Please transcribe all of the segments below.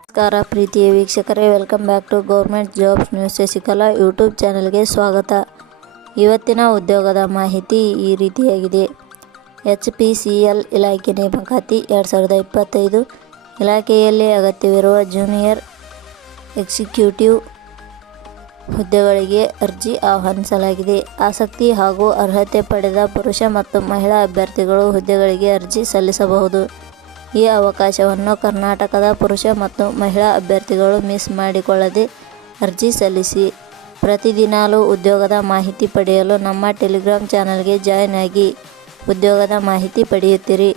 ನಮಸ್ಕಾರ ಪ್ರೀತಿಯ ವೀಕ್ಷಕರೇ welcome back to government jobs news Shashikala YouTube ಚಾನಲ್ಗೆ ಸ್ವಾಗತ. ಇವತ್ತಿನ ಉದ್ಯೋಗದ ಮಾಹಿತಿ ಈ ರೀತಿಯಾಗಿದೆ. ಎಚ್ ಪಿ ಸಿ ಎಲ್ ಇಲಾಖೆ ನೇಮಕಾತಿ ಎರಡು ಸಾವಿರದ ಇಪ್ಪತ್ತೈದು ಇಲಾಖೆಯಲ್ಲಿ ಅಗತ್ಯವಿರುವ ಜೂನಿಯರ್ ಎಕ್ಸಿಕ್ಯೂಟಿವ್ ಹುದ್ದೆಗಳಿಗೆ ಅರ್ಜಿ ಆಹ್ವಾನಿಸಲಾಗಿದೆ. ಆಸಕ್ತಿ ಹಾಗೂ ಅರ್ಹತೆ ಪಡೆದ ಪುರುಷ ಮತ್ತು ಮಹಿಳಾ ಅಭ್ಯರ್ಥಿಗಳು ಹುದ್ದೆಗಳಿಗೆ ಅರ್ಜಿ ಸಲ್ಲಿಸಬಹುದು. ಈ ಅವಕಾಶವನ್ನು ಕರ್ನಾಟಕದ ಪುರುಷ ಮತ್ತು ಮಹಿಳಾ ಅಭ್ಯರ್ಥಿಗಳು ಮಿಸ್ ಮಾಡಿಕೊಳ್ಳದೆ ಅರ್ಜಿ ಸಲ್ಲಿಸಿ. ಪ್ರತಿದಿನಾಲೂ ಉದ್ಯೋಗದ ಮಾಹಿತಿ ಪಡೆಯಲು ನಮ್ಮ ಟೆಲಿಗ್ರಾಮ್ ಚಾನಲ್ಗೆ ಜಾಯ್ನ್ ಆಗಿ ಉದ್ಯೋಗದ ಮಾಹಿತಿ ಪಡೆಯುತ್ತೀರಿ.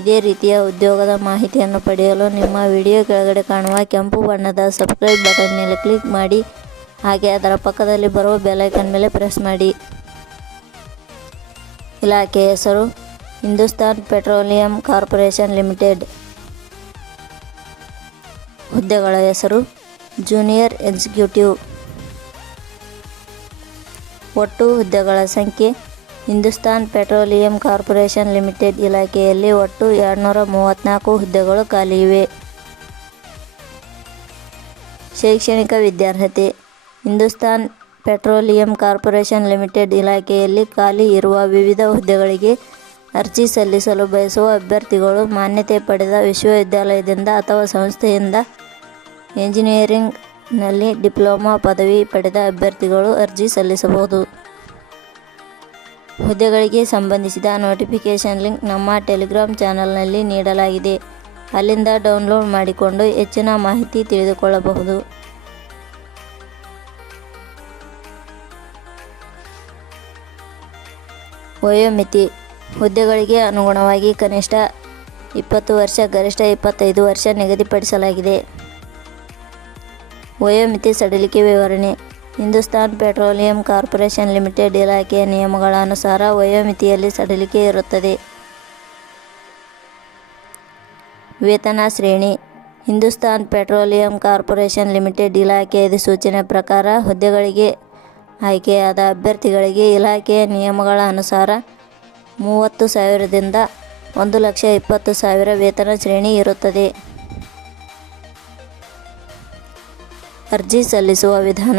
ಇದೇ ರೀತಿಯ ಉದ್ಯೋಗದ ಮಾಹಿತಿಯನ್ನು ಪಡೆಯಲು ನಿಮ್ಮ ವಿಡಿಯೋ ಕೆಳಗಡೆ ಕಾಣುವ ಕೆಂಪು ಬಣ್ಣದ ಸಬ್ಸ್ಕ್ರೈಬ್ ಬಟನ್ ಮೇಲೆ ಕ್ಲಿಕ್ ಮಾಡಿ, ಹಾಗೆ ಅದರ ಪಕ್ಕದಲ್ಲಿ ಬರುವ ಬೆಲೈಕನ್ ಮೇಲೆ ಪ್ರೆಸ್ ಮಾಡಿ. ಇಲಾಖೆ ಹೆಸರು ಹಿಂದೂಸ್ತಾನ್ ಪೆಟ್ರೋಲಿಯಂ ಕಾರ್ಪೊರೇಷನ್ ಲಿಮಿಟೆಡ್. ಹುದ್ದೆಗಳ ಹೆಸರು ಜೂನಿಯರ್ ಎಕ್ಸಿಕ್ಯೂಟಿವ್. ಒಟ್ಟು ಹುದ್ದೆಗಳ ಸಂಖ್ಯೆ ಹಿಂದೂಸ್ತಾನ್ ಪೆಟ್ರೋಲಿಯಂ ಕಾರ್ಪೊರೇಷನ್ ಲಿಮಿಟೆಡ್ ಇಲಾಖೆಯಲ್ಲಿ ಒಟ್ಟು ಎರಡುನೂರ ಮೂವತ್ತ್ನಾಲ್ಕು ಹುದ್ದೆಗಳು ಖಾಲಿ ಇವೆ. ಶೈಕ್ಷಣಿಕ ವಿದ್ಯಾರ್ಹತೆ ಹಿಂದೂಸ್ತಾನ್ ಪೆಟ್ರೋಲಿಯಂ ಕಾರ್ಪೊರೇಷನ್ ಲಿಮಿಟೆಡ್ ಇಲಾಖೆಯಲ್ಲಿ ಖಾಲಿ ಇರುವ ವಿವಿಧ ಹುದ್ದೆಗಳಿಗೆ ಅರ್ಜಿ ಸಲ್ಲಿಸಲು ಬಯಸುವ ಅಭ್ಯರ್ಥಿಗಳು ಮಾನ್ಯತೆ ಪಡೆದ ವಿಶ್ವವಿದ್ಯಾಲಯದಿಂದ ಅಥವಾ ಸಂಸ್ಥೆಯಿಂದ ಎಂಜಿನಿಯರಿಂಗ್ನಲ್ಲಿ ಡಿಪ್ಲೊಮಾ ಪದವಿ ಪಡೆದ ಅಭ್ಯರ್ಥಿಗಳು ಅರ್ಜಿ ಸಲ್ಲಿಸಬಹುದು. ಹುದ್ದೆಗಳಿಗೆ ಸಂಬಂಧಿಸಿದ ನೋಟಿಫಿಕೇಷನ್ ಲಿಂಕ್ ನಮ್ಮ ಟೆಲಿಗ್ರಾಮ್ ಚಾನಲ್ನಲ್ಲಿ ನೀಡಲಾಗಿದೆ. ಅಲ್ಲಿಂದ ಡೌನ್ಲೋಡ್ ಮಾಡಿಕೊಂಡು ಹೆಚ್ಚಿನ ಮಾಹಿತಿ ತಿಳಿದುಕೊಳ್ಳಬಹುದು. ವಯೋಮಿತಿ ಹುದ್ದೆಗಳಿಗೆ ಅನುಗುಣವಾಗಿ ಕನಿಷ್ಠ ಇಪ್ಪತ್ತು ವರ್ಷ, ಗರಿಷ್ಠ ಇಪ್ಪತ್ತೈದು ವರ್ಷ ನಿಗದಿಪಡಿಸಲಾಗಿದೆ. ವಯೋಮಿತಿ ಸಡಿಲಿಕೆ ವಿವರಣೆ. ಹಿಂದೂಸ್ತಾನ್ ಪೆಟ್ರೋಲಿಯಂ ಕಾರ್ಪೊರೇಷನ್ ಲಿಮಿಟೆಡ್ ಇಲಾಖೆಯ ನಿಯಮಗಳ ಅನುಸಾರ ವಯೋಮಿತಿಯಲ್ಲಿ ಸಡಿಲಿಕೆ ಇರುತ್ತದೆ. ವೇತನ ಶ್ರೇಣಿ. ಹಿಂದೂಸ್ತಾನ್ ಪೆಟ್ರೋಲಿಯಂ ಕಾರ್ಪೊರೇಷನ್ ಲಿಮಿಟೆಡ್ ಇಲಾಖೆಯ ಅಧಿಸೂಚನೆ ಪ್ರಕಾರ ಹುದ್ದೆಗಳಿಗೆ ಆಯ್ಕೆಯಾದ ಅಭ್ಯರ್ಥಿಗಳಿಗೆ ಇಲಾಖೆಯ ನಿಯಮಗಳ ಅನುಸಾರ ಮೂವತ್ತು ಸಾವಿರದಿಂದ ಒಂದು ಲಕ್ಷ ಇಪ್ಪತ್ತು ಸಾವಿರ ವೇತನ ಶ್ರೇಣಿ ಇರುತ್ತದೆ. ಅರ್ಜಿ ಸಲ್ಲಿಸುವ ವಿಧಾನ.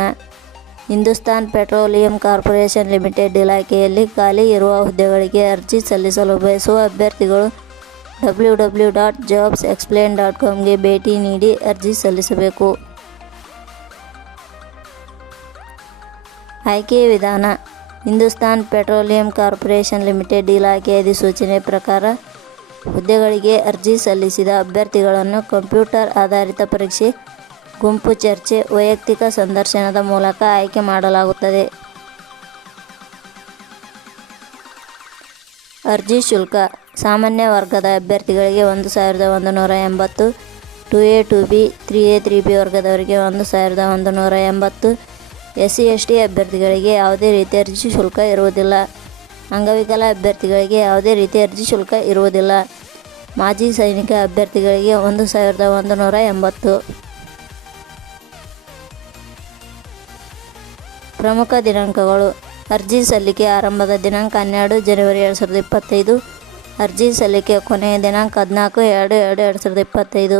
ಹಿಂದೂಸ್ತಾನ್ ಪೆಟ್ರೋಲಿಯಂ ಕಾರ್ಪೊರೇಷನ್ ಲಿಮಿಟೆಡ್ ಇಲಾಖೆಯಲ್ಲಿ ಖಾಲಿ ಇರುವ ಹುದ್ದೆಗಳಿಗೆ ಅರ್ಜಿ ಸಲ್ಲಿಸಲು ಬಯಸುವ ಅಭ್ಯರ್ಥಿಗಳು W W dot jobs explain dot ಕಾಮ್ಗೆ ಭೇಟಿ ನೀಡಿ ಅರ್ಜಿ ಸಲ್ಲಿಸಬೇಕು. ಆಯ್ಕೆಯ ವಿಧಾನ. ಹಿಂದೂಸ್ತಾನ್ ಪೆಟ್ರೋಲಿಯಂ ಕಾರ್ಪೊರೇಷನ್ ಲಿಮಿಟೆಡ್ ಇಲಾಖೆ ಅಧಿಸೂಚನೆ ಪ್ರಕಾರ ಹುದ್ದೆಗಳಿಗೆ ಅರ್ಜಿ ಸಲ್ಲಿಸಿದ ಅಭ್ಯರ್ಥಿಗಳನ್ನು ಕಂಪ್ಯೂಟರ್ ಆಧಾರಿತ ಪರೀಕ್ಷೆ, ಗುಂಪು ಚರ್ಚೆ, ವೈಯಕ್ತಿಕ ಸಂದರ್ಶನದ ಮೂಲಕ ಆಯ್ಕೆ ಮಾಡಲಾಗುತ್ತದೆ. ಅರ್ಜಿ ಶುಲ್ಕ, ಸಾಮಾನ್ಯ ವರ್ಗದ ಅಭ್ಯರ್ಥಿಗಳಿಗೆ ಒಂದು ಸಾವಿರದ ಒಂದು ನೂರ ಎಂಬತ್ತು, two A two B, three A three B ವರ್ಗದವರಿಗೆ ಒಂದು ಸಾವಿರದ ಒಂದು ನೂರ ಎಂಬತ್ತು ಎಸ್ ಸಿ ಎಸ್ ಟಿ ಅಭ್ಯರ್ಥಿಗಳಿಗೆ ಯಾವುದೇ ರೀತಿಯ ಅರ್ಜಿ ಶುಲ್ಕ ಇರುವುದಿಲ್ಲ. ಅಂಗವಿಕಲ ಅಭ್ಯರ್ಥಿಗಳಿಗೆ ಯಾವುದೇ ರೀತಿಯ ಅರ್ಜಿ ಶುಲ್ಕ ಇರುವುದಿಲ್ಲ. ಮಾಜಿ ಸೈನಿಕ ಅಭ್ಯರ್ಥಿಗಳಿಗೆ ಒಂದು ಸಾವಿರದ ಒಂದು ನೂರ ಎಂಬತ್ತು. ಪ್ರಮುಖ ದಿನಾಂಕಗಳು. ಅರ್ಜಿ ಸಲ್ಲಿಕೆ ಆರಂಭದ ದಿನಾಂಕ ಹನ್ನೆರಡು ಜನವರಿ ಎರಡು ಸಾವಿರದ ಇಪ್ಪತ್ತೈದು. ಅರ್ಜಿ ಸಲ್ಲಿಕೆ ಕೊನೆಯ ದಿನಾಂಕ ಹದಿನಾಲ್ಕು ಎರಡು ಎರಡು ಎರಡು ಸಾವಿರದ ಇಪ್ಪತ್ತೈದು.